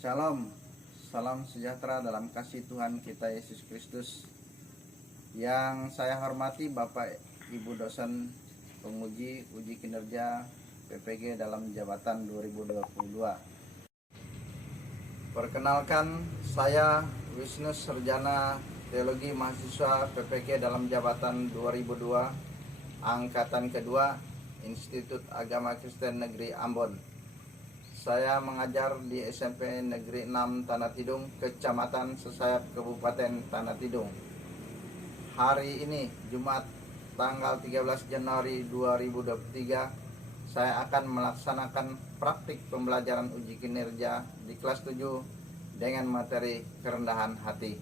Shalom, salam sejahtera dalam kasih Tuhan kita Yesus Kristus. Yang saya hormati Bapak Ibu dosen penguji uji kinerja PPG dalam jabatan 2022. Perkenalkan, saya Wisnu Sarjana Teologi Mahasiswa PPG dalam jabatan 2002 Angkatan kedua Institut Agama Kristen Negeri Ambon. Saya mengajar di SMP Negeri 6 Tanah Tidung, Kecamatan Sesayap, Kabupaten Tanah Tidung. Hari ini, Jumat tanggal 13 Januari 2023, saya akan melaksanakan praktik pembelajaran uji kinerja di kelas 7 dengan materi kerendahan hati.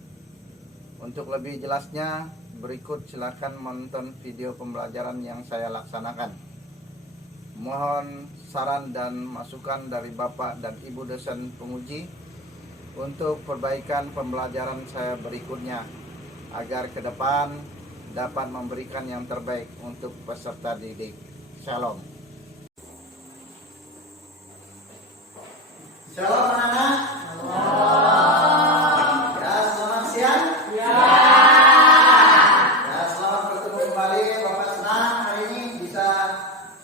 Untuk lebih jelasnya, berikut silakan menonton video pembelajaran yang saya laksanakan. Mohon saran dan masukan dari Bapak dan Ibu dosen penguji untuk perbaikan pembelajaran saya berikutnya, agar ke depan dapat memberikan yang terbaik untuk peserta didik. Shalom. Shalom anak-anak. Ya, selamat siang. Ya, selamat bertemu kembali. Bapak senang hari ini bisa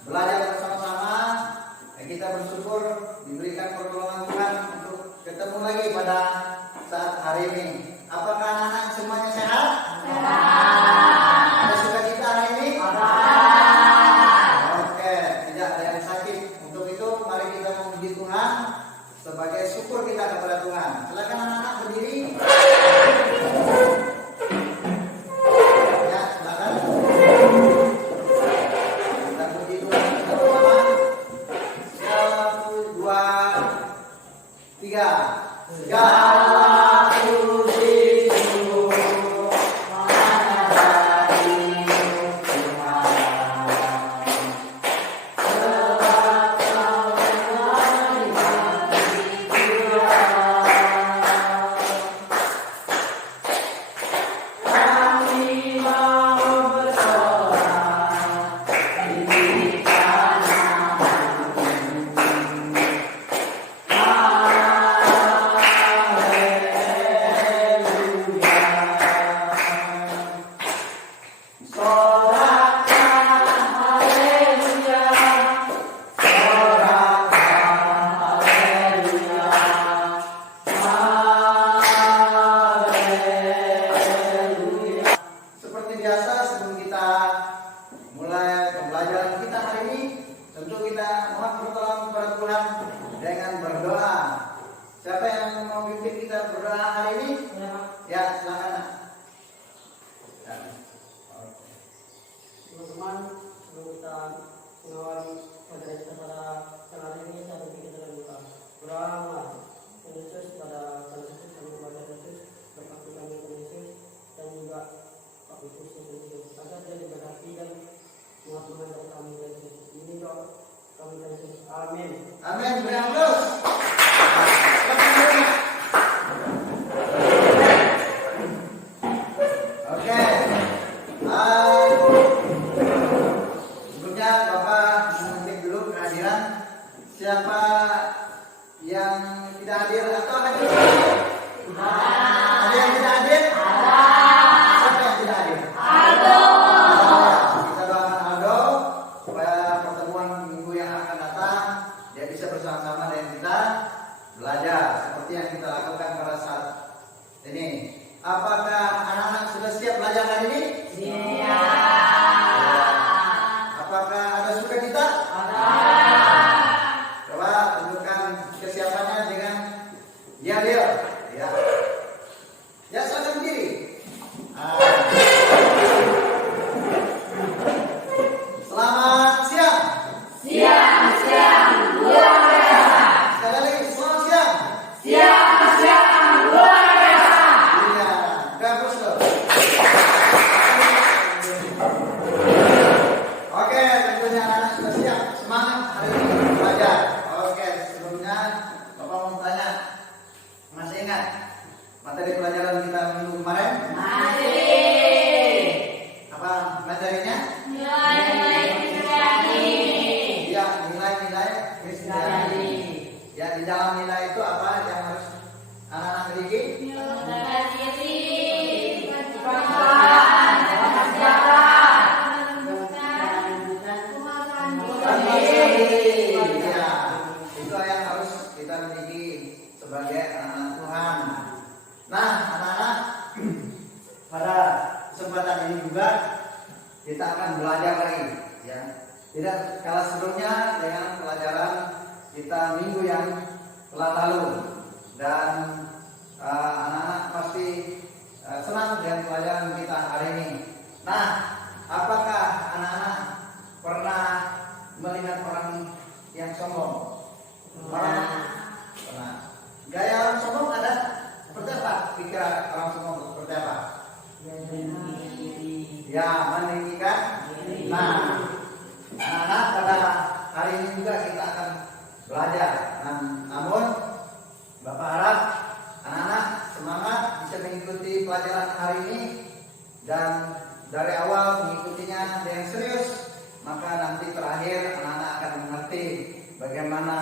belajar bersama-sama. Kita bersyukur diberikan pertolongan Tuhan untuk ketemu lagi pada saat hari ini. Apakah anak-anak semuanya sehat? Sehat. Ada sukacita hari ini? Ada. Oke, tidak ada yang sakit. Untuk itu mari kita memuji Tuhan sebagai syukur kita kepada Tuhan. Silakan anak-anak berdiri. Segala puji syukur hanya bagi Tuhan. Sebab Kau telah diberi kami mau bersorak di dengan berdoa. Siapa yang mau memimpin kita berdoa hari ini? Ya, silakan. Teman-teman, sebelum kita mengawali pelajaran kita pada siang hari ini, saya berpikir kita dalam doa. Berdoalah, Yesus pada Yesus kami membaca Yesus, berkat kami Yesus dan juga Pak Yesus Yesus agar dia diberkati dan semua Tuhan dari kami Yesus. Ini doa kami Yesus. Amin. Amin. Beri aplaus. Oke. Sebelumnya Bapak mengecek dulu kehadiran. Siapa yang tidak hadir atau hadir? Ada yang tidak hadir? Ada. Siapa yang tidak hadir? Aldo. Kita doakan Aldo supaya pertemuan minggu yang akan datang dia bisa bersama-sama dengan kita belajar seperti yang kita lakukan pada saat ini. Apakah anak-anak sudah siap belajar hari ini? Siap. Apakah ada sukacita? Ada. Coba tunjukkan kesiapannya dengan diam-diam. Ya. Ya, silakan berdiri. Selamat siang. Siang, luar biasa. Sekali lagi, selamat siang. Siang, luar biasa. Iya, bagus loh. Oke, tentunya anak-anak sudah siap. Semangat hari ini belajar. Oke, sebelumnya Bapak mau tanya, masih ingat materi pelajaran kita minggu kemarin? Masih. Apa materinya? Nilai-nilai Kristiani. Ya, nilai-nilai Kristiani. Ya, di dalam nilai itu apa yang harus Ya, itu yang harus kita miliki sebagai anak Tuhan. Nah, anak-anak, pada kesempatan ini juga kita akan belajar lagi, ya. Tidak kalah serunya dengan pelajaran kita minggu yang telah lalu, dan anak-anak pasti senang dengan pelajaran kita hari ini. Nah, apakah anak-anak pernah melihat orang yang sombong? Pernah. Gaya orang sombong ada seperti apa? Pikiran orang sombong seperti apa? Ya, meninggikan. Nah, anak-anak pada hari ini juga kita akan belajar. Namun Bapak harap anak-anak semangat bisa mengikuti pelajaran hari ini, dan dari awal mengikutinya dengan serius, maka nanti terakhir anak-anak akan mengerti bagaimana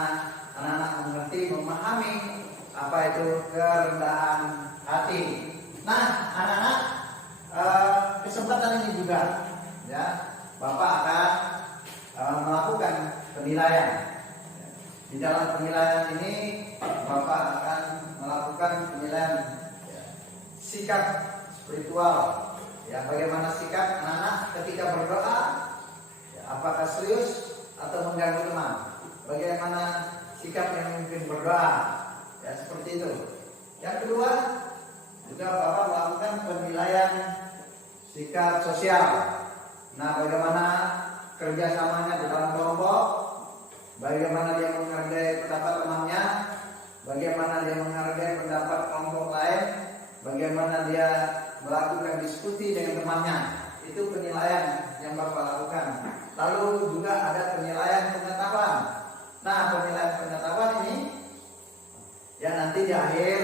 anak-anak memahami apa itu kerendahan hati. Nah, anak-anak, kesempatan ini juga, ya, Bapak akan melakukan penilaian. Di dalam penilaian ini Bapak akan melakukan penilaian sikap spiritual. Ya, bagaimana sikap anak-anak ketika berdoa? Ya, apakah serius atau mengganggu teman? Bagaimana sikap yang memimpin berdoa? Ya, seperti itu. Yang kedua, juga Bapak melakukan penilaian sikap sosial. Nah, bagaimana kerjasamanya di dalam kelompok? Bagaimana dia menghargai pendapat temannya? Bagaimana dia menghargai pendapat kelompok lain? Bagaimana dia melakukan diskusi dengan temannya? Itu penilaian yang Bapak lakukan. Lalu juga ada penilaian pengetahuan. Nah, penilaian pengetahuan ini ya nanti di akhir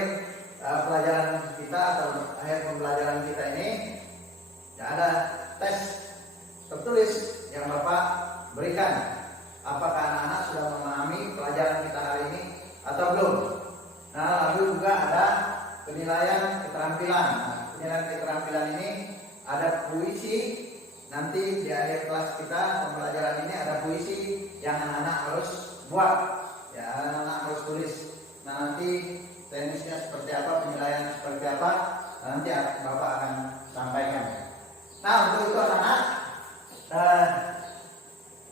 pelajaran kita atau akhir pembelajaran kita ini ya ada tes tertulis yang Bapak berikan. Apakah anak-anak sudah memahami pelajaran kita hari ini atau belum? Nah, lalu juga ada penilaian keterampilan. Nah, penilaian keterampilan ini ada puisi. Nanti di akhir kelas kita pembelajaran ini ada puisi yang anak-anak harus buat, ya, anak-anak harus tulis. Nah, nanti teknisnya seperti apa, penilaian seperti apa, nanti Bapak akan sampaikan. Nah, untuk itu anak-anak,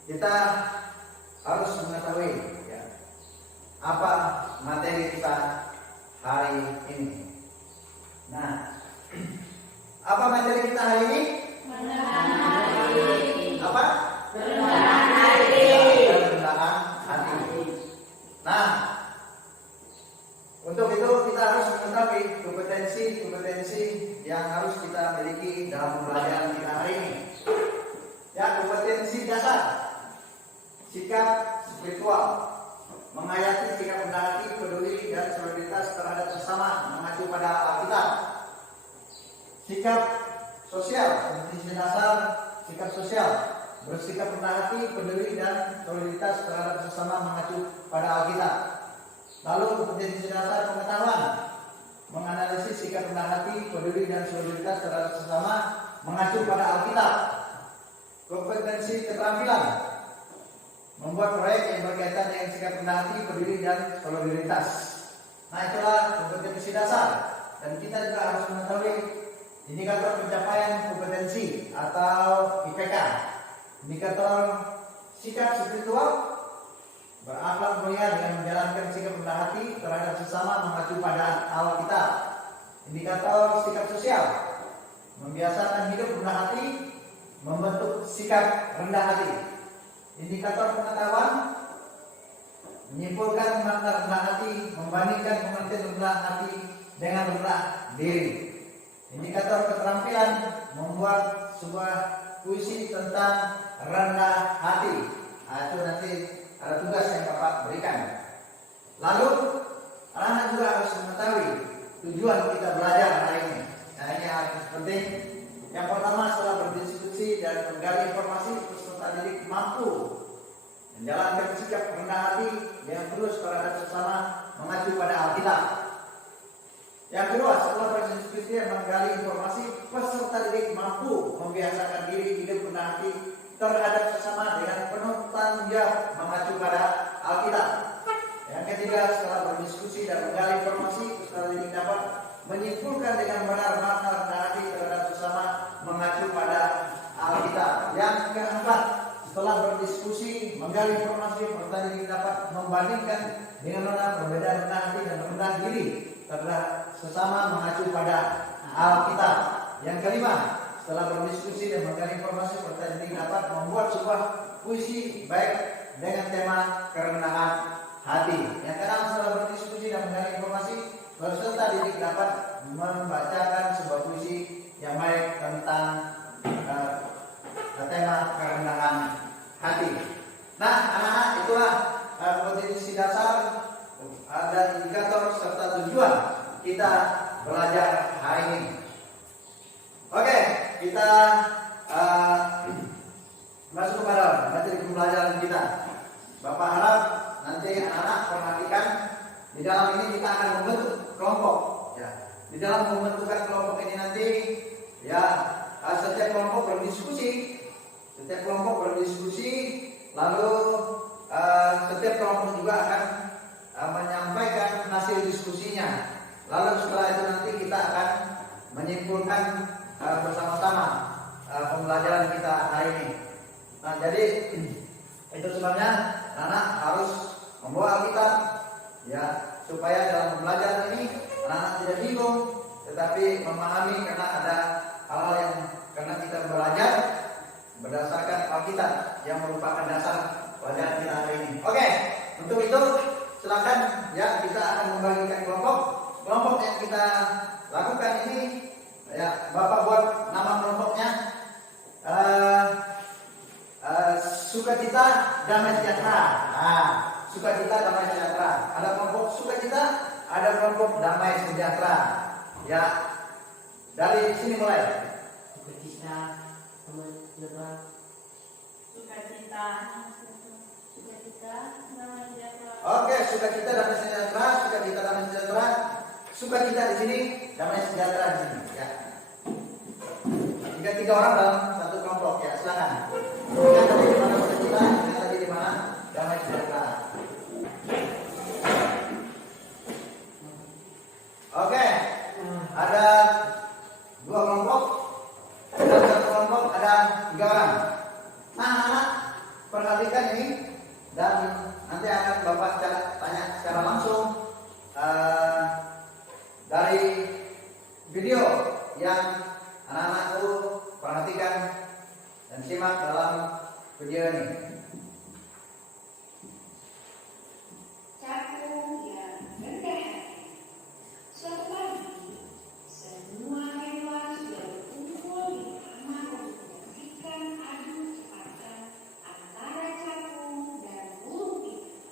kita harus mengetahui, ya, apa materi kita hari ini. Nah, apa materi kita hari ini? Apa? Kerendahan hati. Nah, untuk itu kita harus mengetahui kompetensi yang harus kita miliki dalam pembelajaran kita hari ini. Ya, kompetensi dasar, sikap spiritual, menghayati sikap rendah hati, peduli dan solidaritas terhadap sesama, mengacu pada Alkitab. Sikap sosial, kompetensi dasar, sikap sosial, bersikap rendah hati, peduli dan solidaritas terhadap sesama, mengacu pada Alkitab. Lalu kompetensi dasar pengetahuan, menganalisis sikap rendah hati, peduli dan solidaritas terhadap sesama, mengacu pada Alkitab. Kompetensi keterampilan, membuat proyek yang berkaitan dengan sikap rendah hati, peduli dan solidaritas. Nah, itulah kompetensi dasar, dan kita juga harus mengetahui indikator pencapaian kompetensi atau IPK. Indikator sikap spiritual, berakhlak mulia dengan menjalankan sikap rendah hati terhadap sesama, mengacu pada Alkitab. Indikator sikap sosial, membiasakan hidup rendah hati, membentuk sikap rendah hati. Indikator pengetahuan, menyimpulkan makna rendah hati, membandingkan pengertian rendah hati dengan rendah diri. Indikator keterampilan, membuat sebuah puisi tentang rendah hati. Nah, itu nanti ada tugas yang Bapak berikan. Lalu anak-anak juga harus mengetahui tujuan kita belajar hari ini. Nah, ini harus penting. Yang pertama, setelah berdiskusi dan menggali informasi, peserta didik mampu menjalankan sikap rendah hati yang tulus terhadap sesama, mengacu pada Alkitab. Yang kedua, setelah berdiskusi dan menggali informasi, peserta didik mampu membiasakan diri hidup rendah hati terhadap sesama dengan penuh tanggung jawab, mengacu menentukan dengan benar makna dan arti terhadap sesama mengacu pada Alkitab. Yang keempat, setelah berdiskusi, menggali informasi, pertanyaan dapat membandingkan dengan benar perbedaan rendah hati dan rendah diri terhadap sesama mengacu pada Alkitab. Yang kelima, setelah berdiskusi dan menggali informasi, pertanyaan dapat membuat sebuah puisi baik dengan tema kerendahan hati. Yang keenam, setelah berdiskusi dan menggali informasi, peserta didik dapat membacakan sebuah puisi yang baik tentang tema kerendahan hati. Nah, anak-anak, itulah kompetensi dasar dan indikator serta tujuan kita belajar hari ini. Oke, kita masuk kepada materi pembelajaran kita. Bapak harap nanti anak-anak perhatikan, di dalam ini kita akan membentuk kelompok. Ya, di dalam membentukkan kelompok ini nanti, ya, setiap kelompok berdiskusi, lalu setiap kelompok juga akan menyampaikan hasil diskusinya. Lalu setelah itu nanti kita akan menyimpulkan bersama-sama pembelajaran kita hari ini. Nah, jadi itu sebabnya anak harus membawa Alkitab, ya, supaya dalam belajar ini anak tidak bingung, tetapi memahami karena ada hal-hal yang karena kita belajar berdasarkan Alkitab yang merupakan dasar pelajaran kita hari ini. Oke, untuk itu silakan, ya, kita akan membagikan kelompok yang kita lakukan ini. Ya, Bapak buat nama kelompoknya Sukacita Damai Sejahtera. Nah, Sukacita Damai Sejahtera. Ada kelompok Sukacita, ada kelompok Damai Sejahtera. Ya, dari sini mulai. Sukacita, Damai Sejahtera. Sukacita, Damai Sejahtera. Oke, Sukacita Damai Sejahtera, Sukacita Damai Sejahtera. Sukacita di sini, Damai Sejahtera di sini. Ya. Tiga orang dalam satu kelompok, ya, silakan. Yang tadi di mana Sukacita, yang tadi di mana Damai Sejahtera. Oke, ada dua kelompok. Dalam satu kelompok ada 3 orang. Nah, anak perhatikan ini dan nanti akan Bapak tanya secara langsung dari video yang anak-anak itu perhatikan dan simak dalam video ini. Cakung yang rendah hati. Suatu pagi, semua hewan sudah berkumpul di taman untuk menyaksikan adu cepatan antara cakung dan burung pipit.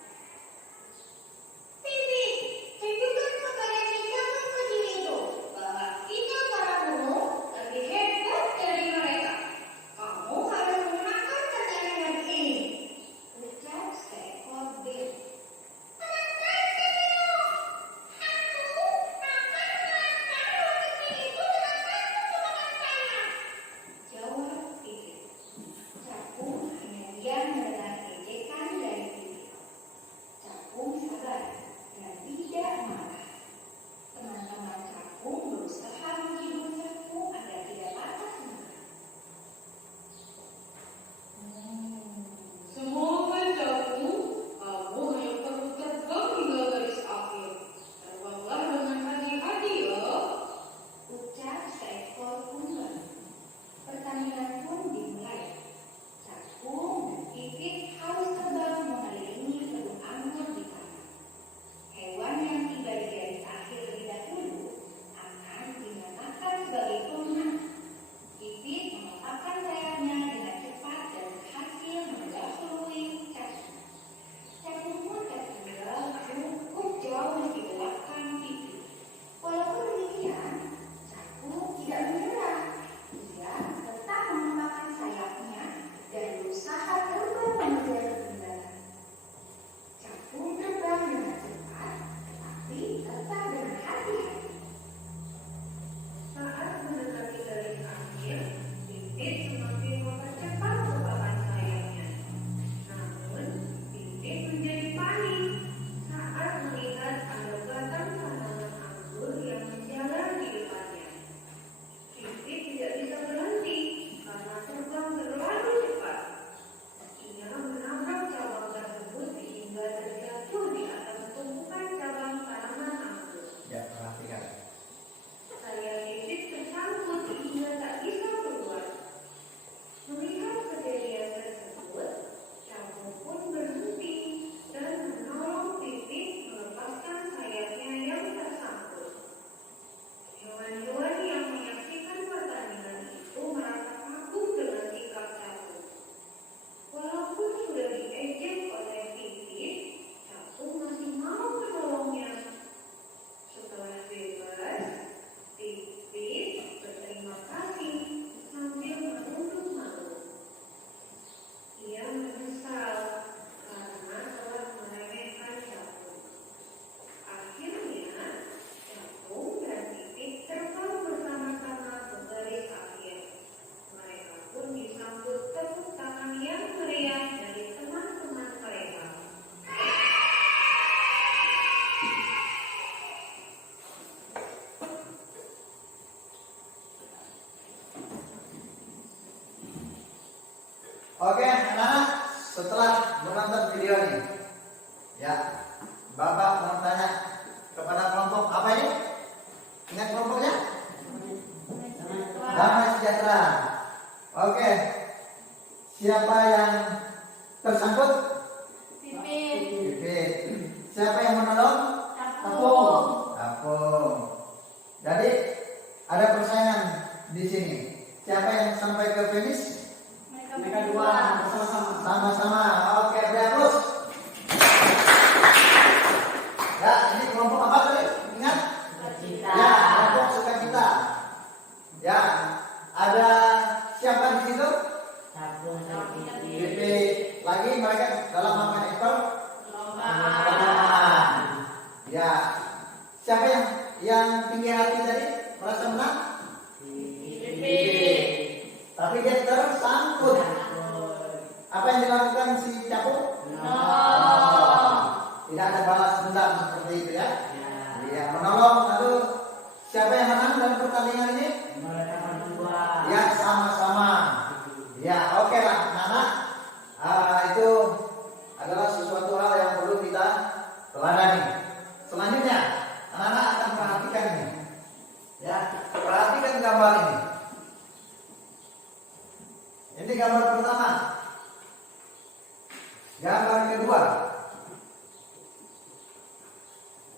Gambar kedua.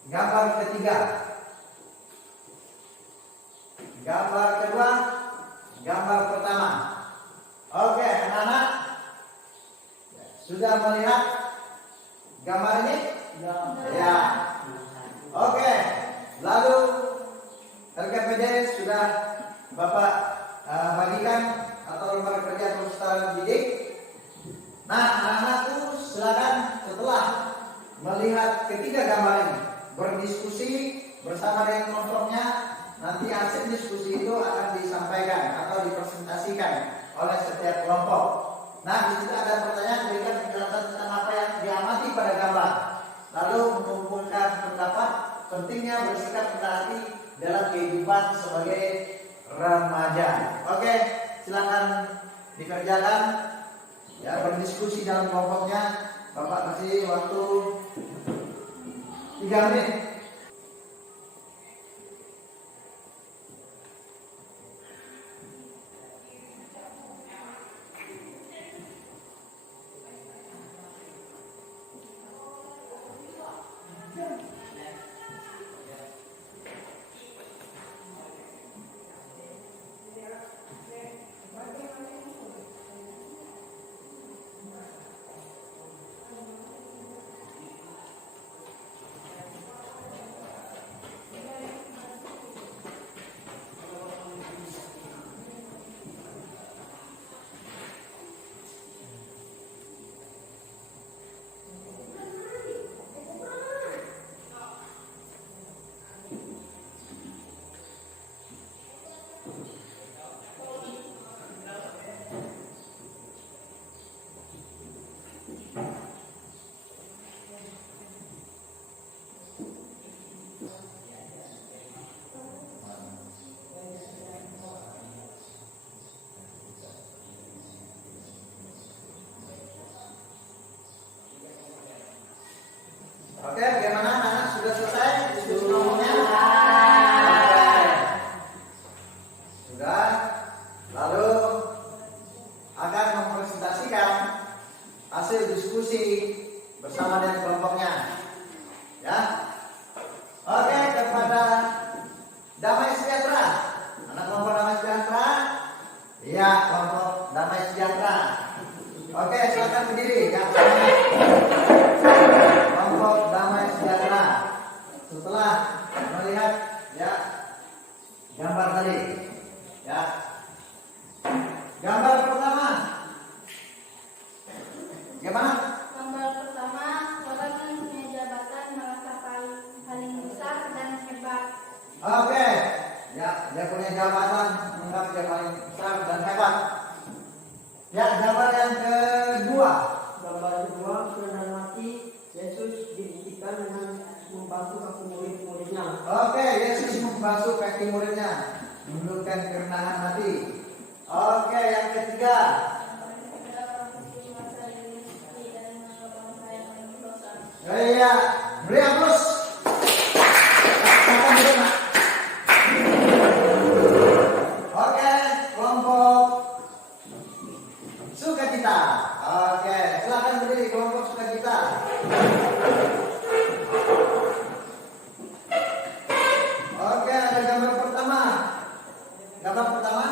Gambar ketiga. Gambar kedua. Gambar pertama. Oke, anak-anak sudah melihat gambar ini? Ya. Oke. Lalu RKPD sudah Bapak bagikan atau lembar kerja perpustakaan didik. Nah, anak-anak tuh silakan setelah melihat ketiga gambar ini berdiskusi bersama dengan kelompoknya. Nanti hasil diskusi itu akan disampaikan atau dipresentasikan oleh setiap kelompok. Nah, di situ ada pertanyaan, berikan penjelasan tentang apa yang diamati pada gambar. Lalu mengumpulkan pendapat pentingnya bersikap berhati dalam kehidupan sebagai remaja. Oke, silakan dikerjakan. Ya, berdiskusi dalam kelompoknya. Bapak kasih waktu 3 menit. Oke, bagaimana anak sudah selesai diskusi kelompoknya? Oke. Sudah. Lalu akan mempresentasikan hasil diskusi bersama dengan kelompoknya. Ya. Oke, kepada Damai Sejahtera. Anak kelompok Damai Sejahtera? Iya, kelompok Damai Sejahtera. Oke, silakan berdiri. Yang kelompok Damai Sejahtera. Setelah melihat ya gambar tadi, ya gambar pertama, gimana? Gambar pertama, orang yang punya jabatan merasa paling besar dan hebat. Oke, ya dia punya jabatan menganggap dia paling besar dan hebat. Ya, gambar yang kedua. Gambar kedua, kerendahan hati Yesus dibuktikan dengan membasuh kaki murid-muridnya. Oke, Yesus membasuh kaki muridnya, menunjukkan kerendahan hati. Oke, yang ketiga. Iya, beri aplaus. Silakan duduk, Nak. Oke, kelompok sukacita. Oke, silakan berdiri kelompok sukacita. Oke, ada gambar pertama. Gambar pertama.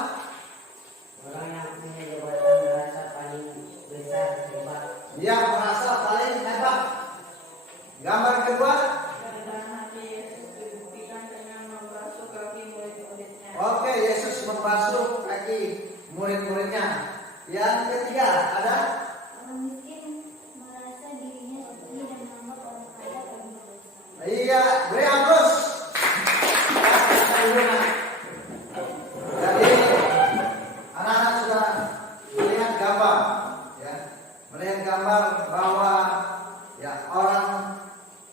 Orang yang punya jabatan merasa paling besar hebat. Dia merasa paling hebat. Gambar kedua. Kerendahan hati Yesus dibuktikan dengan membasuh kaki murid-muridnya. Oke, Yesus membasuh kaki murid-muridnya. Yang ketiga ada. Orang miskin merasa dirinya sepi dan menganggap orang kaya paling berdosa. Iya, beri aplaus. Jadi anak-anak sudah melihat gambar, ya, melihat gambar bahwa ya orang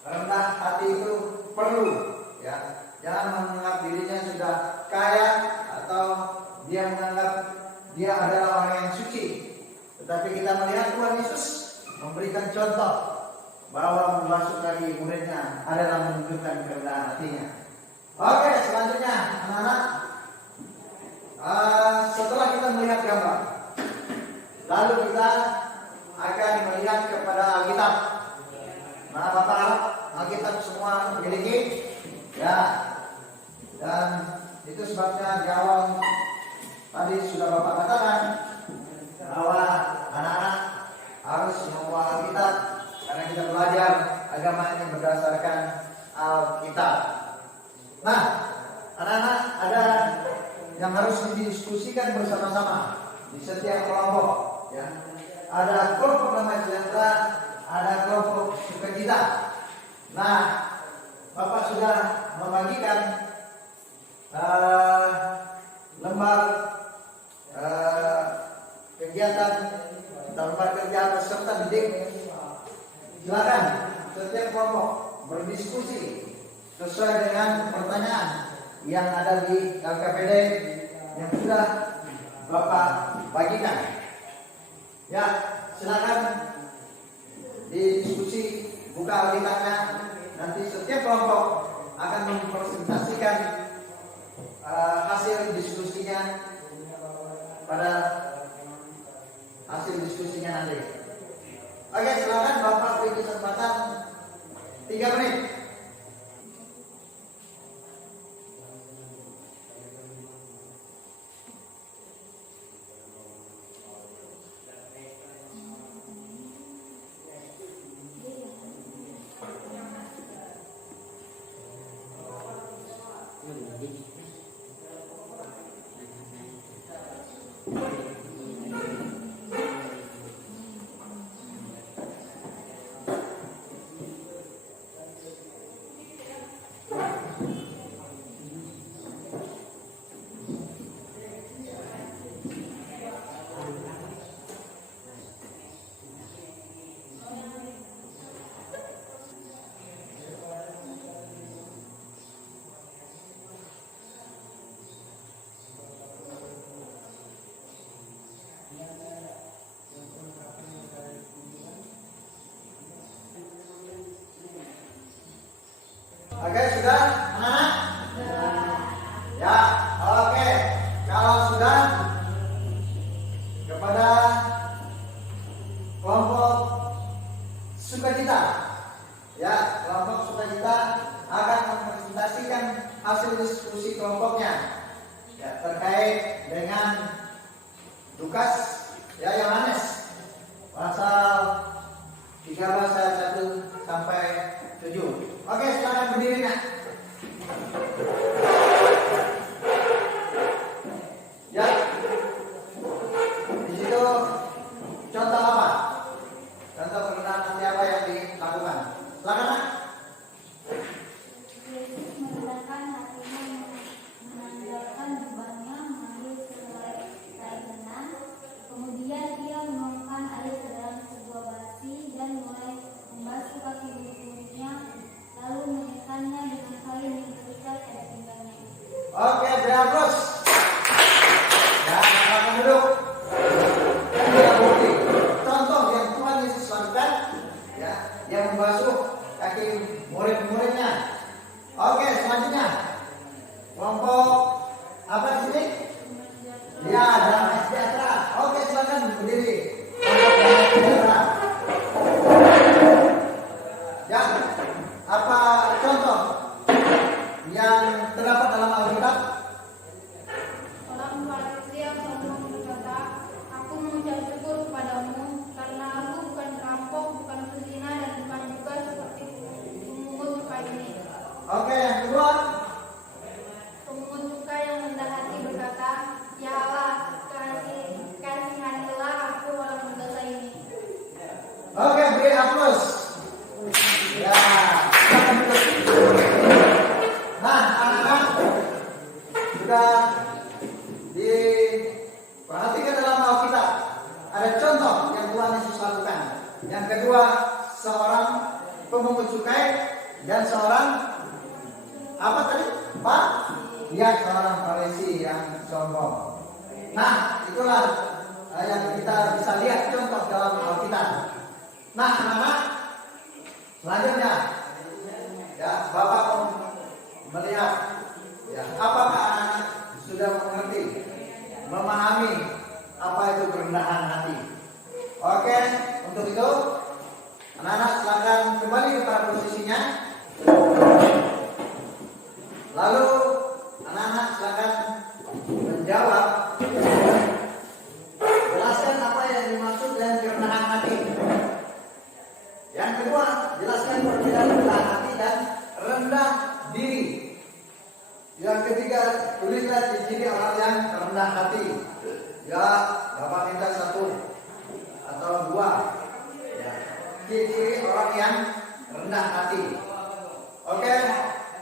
rendah hati itu perlu, ya, jangan menganggap dirinya sudah kaya atau dia menganggap dia adalah orang yang suci. Tetapi kita melihat Tuhan Yesus memberikan contoh bahwa membasuh kaki muridnya adalah menunjukkan kerendahan hatinya. Oke, selanjutnya anak-anak, setelah kita melihat gambar, lalu kita akan melihat kepada Alkitab. Nah, Bapak Alkitab semua miliki, ya. Dan itu sebabnya di awal tadi sudah Bapak katakan bahwa anak-anak harus membawa Alkitab karena kita belajar agama ini berdasarkan Alkitab. Nah, anak-anak ada yang harus didiskusikan bersama-sama di setiap kelompok, ya. Ada kelompok damai sejahtera, ada kelompok sukacita. Nah, Bapak sudah membagikan lembar kegiatan atau lembar kerja peserta didik. Silakan setiap kelompok berdiskusi sesuai dengan pertanyaan yang ada di LKPD yang sudah Bapak bagikan. Ya, silakan didiskusi, buka Alkitabnya. Nanti setiap kelompok akan mempresentasikan hasil diskusinya pada hasil diskusinya nanti. Oke, silakan Bapak beri kesempatan 3 menit. Oke, sudah anak-anak? Ya, oke. Kalau sudah, kepada kelompok sukacita, ya, kelompok sukacita akan mempresentasikan hasil diskusi kelompoknya, ya, terkait dengan Lukas, ya, Yohanes pasal 13 ayat 1 sampai 7. Oke, silakan berdiri, Nak. Ya. Di situ contoh apa? Contoh penggunaan nanti apa yang dilakukan? Silakan, Nak. Yesus merendahkan hatinya, menanggalkan bebannya, mengambil sehelai kain benang. Kemudian ia menuangkan air ke dalam sebuah basi dan mulai membasuh kaki murid-muridnya, lalu menyekannya dengan kain yang terikat pada pinggangnya. Oke, terus. Ya, silakan duduk. Dan dia bukti. Contoh yang Tuhan Yesus lakukan, ya, yang membasuh kaki murid-muridnya. Oke, selanjutnya kelompok apa di sini? Ya, damai sejahtera. Oke, silakan berdiri. Kelompok damai sejahtera. Ya, apa contoh yang terdapat dalam Alkitab? Orang Farisi yang sombong berkata, "Aku mengucap syukur kepadamu, karena aku bukan perampok, bukan pezina, dan bukan juga seperti pemungut cukai ini." Oke, yang kedua. Pemungut cukai yang rendah hati berkata, "Ya Allah, kasihanilah aku orang berdosa ini." Oke, beri aplaus. Ya, silakan duduk. Nah, anak-anak sudah diperhatikan dalam Alkitab. Ada contoh yang Tuhan Yesus lakukan. Yang kedua, seorang pemungut cukai dan seorang apa tadi? Pak? Ya, seorang Farisi yang sombong. Nah, itulah yang kita bisa lihat contoh dalam Alkitab. Nah, anak-anak, selanjutnya, ya, Bapak mau melihat, ya, apakah anak-anak sudah mengerti, memahami apa itu kerendahan hati. Oke, untuk Anak-anak silakan kembali kepada posisinya. Lalu anak-anak silakan menjawab. Jelaskan apa yang dimaksud dengan kerendahan hati. Yang kedua, jelaskan perbedaan rendah hati dan rendah diri. Yang ketiga, tulislah ciri orang yang rendah hati. Ya, Bapak minta 1 atau 2. Ya, ciri orang yang rendah hati. Oke,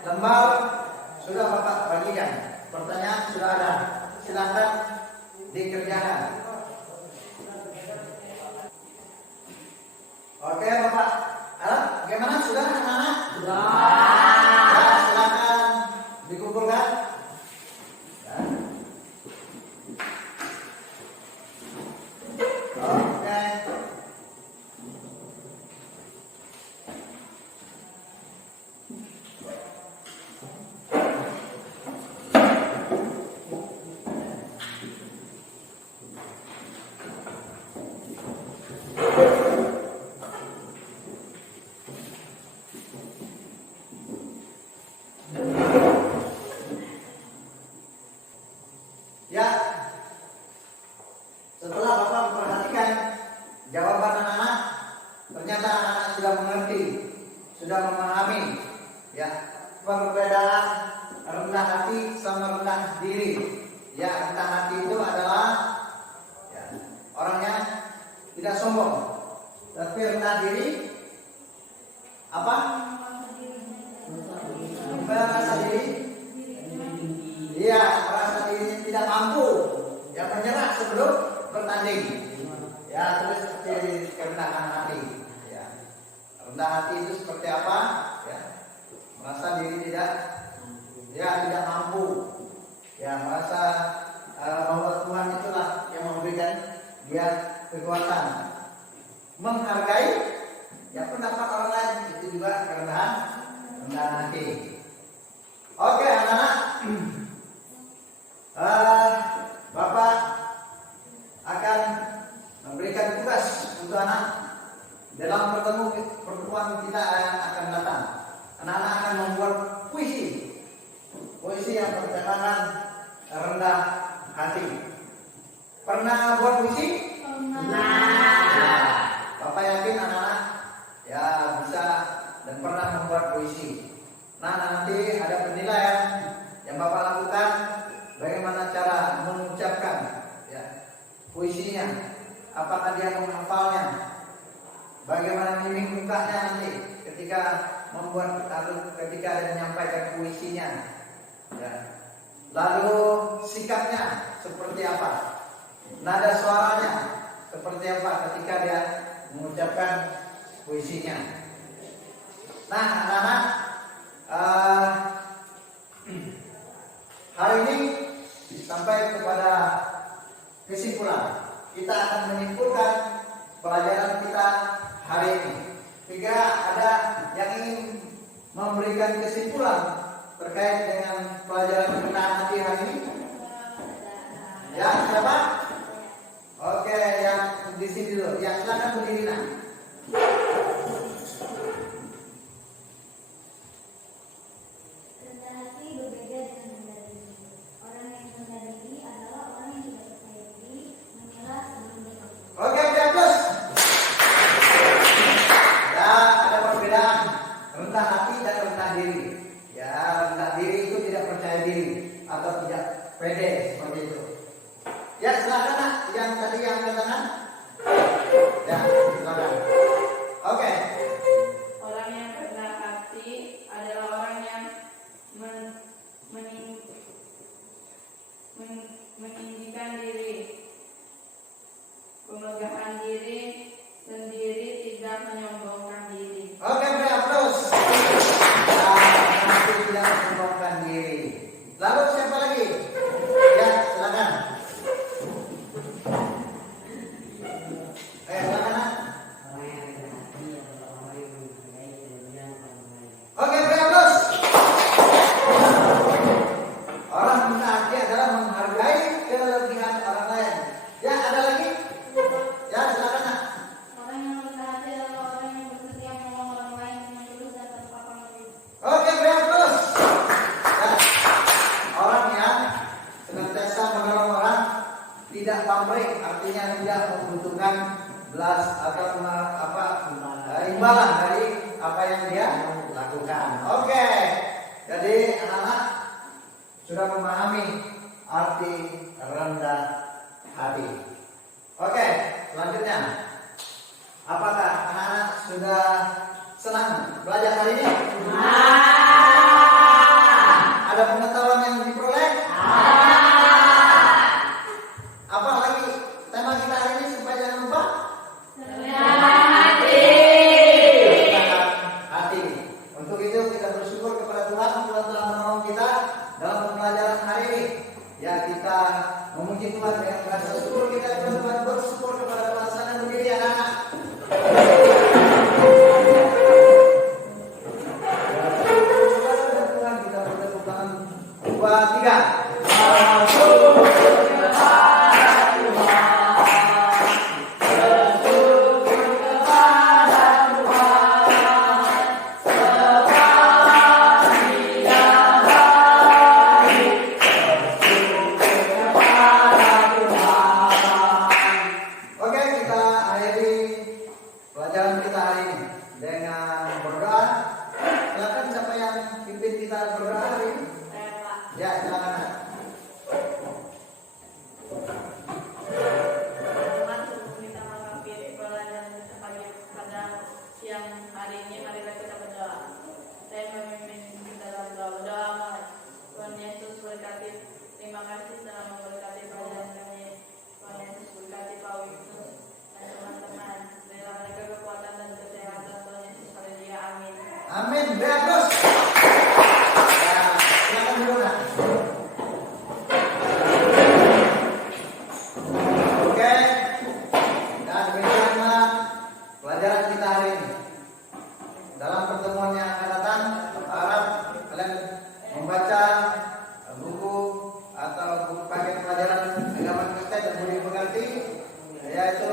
lembar sudah Bapak bagikan. Pertanyaan sudah ada. Silakan dikerjakan. Oke, Bapak. Bagaimana sudah anak-anak? Sudah. Ya, silakan dikumpulkan. Ya. Oke. Ya, setelah Bapak memperhatikan jawaban anak-anak, ternyata anak-anak sudah mengerti, sudah memahami ya perbedaan rendah hati sama rendah diri. Ya, rendah hati itu adalah ya, orang yang tidak sombong, tapi rendah diri apa? Merasa diri. Iya, merasa diri tidak mampu, yang menyerah sebelum bertanding. Ya, terus seperti kerendahan hati. Ya, rendah hati itu seperti apa? Ya, merasa diri tidak mampu. Ya, merasa bahwa Tuhan itulah yang memberikan dia kekuatan. Menghargai ya pendapat orang lain, itu juga kerendahan hati. Oke, anak-anak. Bapak akan memberikan tugas untuk anak dalam pertemuan kita yang akan datang. Anak-anak akan membuat puisi yang bertemakan rendah hati. Pernah buat puisi? Pernah. Bapak yakin anak-anak ya bisa dan pernah membuat puisi. Nah, nanti ada penilaian yang Bapak lakukan. Bagaimana cara mengucapkan ya, puisinya? Apakah dia menghafalnya? Bagaimana mimik mukanya nanti ketika menyampaikan puisinya? Ya. Lalu sikapnya seperti apa? Nada suaranya seperti apa ketika dia mengucapkan puisinya? Nah, anak-anak, hari ini sampai kepada kesimpulan. Kita akan menyimpulkan pelajaran kita hari ini. Jika ada yang ingin memberikan kesimpulan terkait dengan pelajaran rendah hati hari ini, ya siapa? Oke, yang di sini dulu. Ya, silakan berdiri nak. Rendah hati berbeda dengan rendah diri. Orang yang rendah diri adalah orang yang tidak percaya diri, menyerah sebelum berhasil. Oke, plus. Ya, ada perbedaan rendah hati dan rendah diri. Ya, rendah diri itu tidak percaya diri atau tidak pede seperti itu. Ya, silakan nak. Yang tadi yang angkat tangan. Ya, silakan. apa yang dia lakukan. Oke. Jadi anak-anak sudah memahami arti rendah hati. Oke, selanjutnya. Apakah anak-anak sudah senang belajar hari ini? Ada pengetahuan yang diperoleh? Apa lagi tema kita hari ini supaya jangan lupa? Hati. Untuk itu kita bersyukur kepada Tuhan, Tuhan telah menolong kita dalam pembelajaran hari ini. Ya, kita memuji Tuhan dengan rasa syukur kita kepada Tuhan, bersyukur kepada Tuhan. Sana berdiri anak-anak. Tuhan kita bertepuk tangan. 2, 3. Oke, kita akhiri pelajaran kita hari ini dengan berdoa. Silakan siapa yang pimpin kita berdoa hari ini? Ya, silakan. Teman-teman, sebelum kita mengakhiri pelajaran kita pada siang hari ini, marilah kita berdoa. Saya memimpin kita dalam doa. Berdoa, Tuhan Yesus berkati. Terima kasih telah memberkati pelajaran kami. Tuhan Yesus berkati Pak Wisnus dan teman-teman. Berilah mereka kekuatan dan kesehatan. Tuhan Yesus, haleluya, amin. Amin. Terus. Ya, silakan berdoa. Oke. Dan demikianlah pelajaran kita hari ini. Dalam pertemuan yang akan datang, harap kalian membaca buku atau buku paket pelajaran agama Kristen dan budi pekerti, yaitu